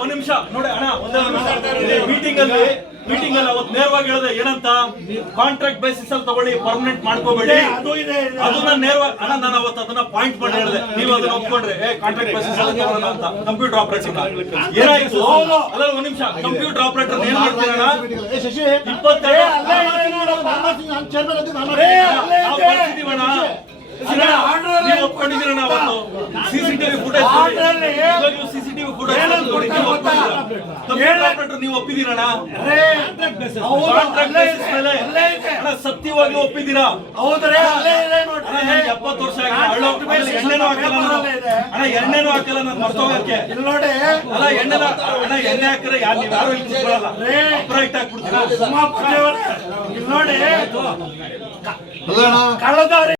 ಒಂದ್ ನಿಮಿಷ ನೋಡಿ ಅಣ್ಣ, ಮೀಟಿಂಗ್ ಅಲ್ಲಿ ಅವತ್ತು ನೇರವಾಗಿ ಹೇಳಿದೆ ಏನಂತ, ಕಾಂಟ್ರಾಕ್ಟ್ ಬೇಸಿಸ್ ಅಲ್ಲಿ ತಗೊಳ್ಳಿ, ಪರ್ಮನೆಂಟ್ ಮಾಡ್ಕೋಬೇಡಿ. ಅದನ್ನ ನೇರವಾಗಿ ಅಣ್ಣ ನಾನು ಅವತ್ತು ಅದನ್ನ ಪಾಯಿಂಟ್ ಮಾಡಿ ಹೇಳಿದೆ, ನೀವು ಅದನ್ನ ಒಪ್ಕೊಂಡ್ರೆ ಕಾಂಟ್ರಾಕ್ಟ್ ಬೇಸಿಸ್ ಅಲ್ಲಿ ತಗೊಳ್ಳೋಣ ಅಂತ. ಕಂಪ್ಯೂಟರ್ ಆಪರೇಟರ್ ಏನಾಯ್ತು? ಅಲ್ಲ ಒಂದ್ ನಿಮಿಷ, ಕಂಪ್ಯೂಟರ್ ಆಪರೇಟರ್ ಏನ್ ಮಾಡ್ತೀರಣ್ಣ? 22 ನೀವು ಒಪ್ಕೊಂಡಿದ್ದೀರಣ್ಣ ಅವತ್ತು. ಸಿಸಿಟಿವಿ ಫುಟೇಜ್ ನೀವು ಒಪ್ಪಿದ್ದೀರಣ್ಣ? ಸತ್ಯವಾಗಿ ಒಪ್ಪಿದ್ದೀರಾ? 70 ವರ್ಷ ಎಣ್ಣೆನೂ ಹಾಕಲ್ಲ ಅಣ್ಣ, ಎಣ್ಣೆನೂ ಹಾಕಲ್ಲ ನಾನು ಮರ್ತೋಗಕ್ಕೆ. ಅಲ್ಲ ಎಣ್ಣೆ ಹಾಕಿದ್ರೆ ನೀವು ಯಾರು ಇಲ್ಲಿ ಕೂತ್ಕೊಳ್ಳಲ್ಲ, ಅಪ್ರೈಟ್ ಹಾಕ್ಬಿಡ್ತೀರಾ. ನೋಡಿ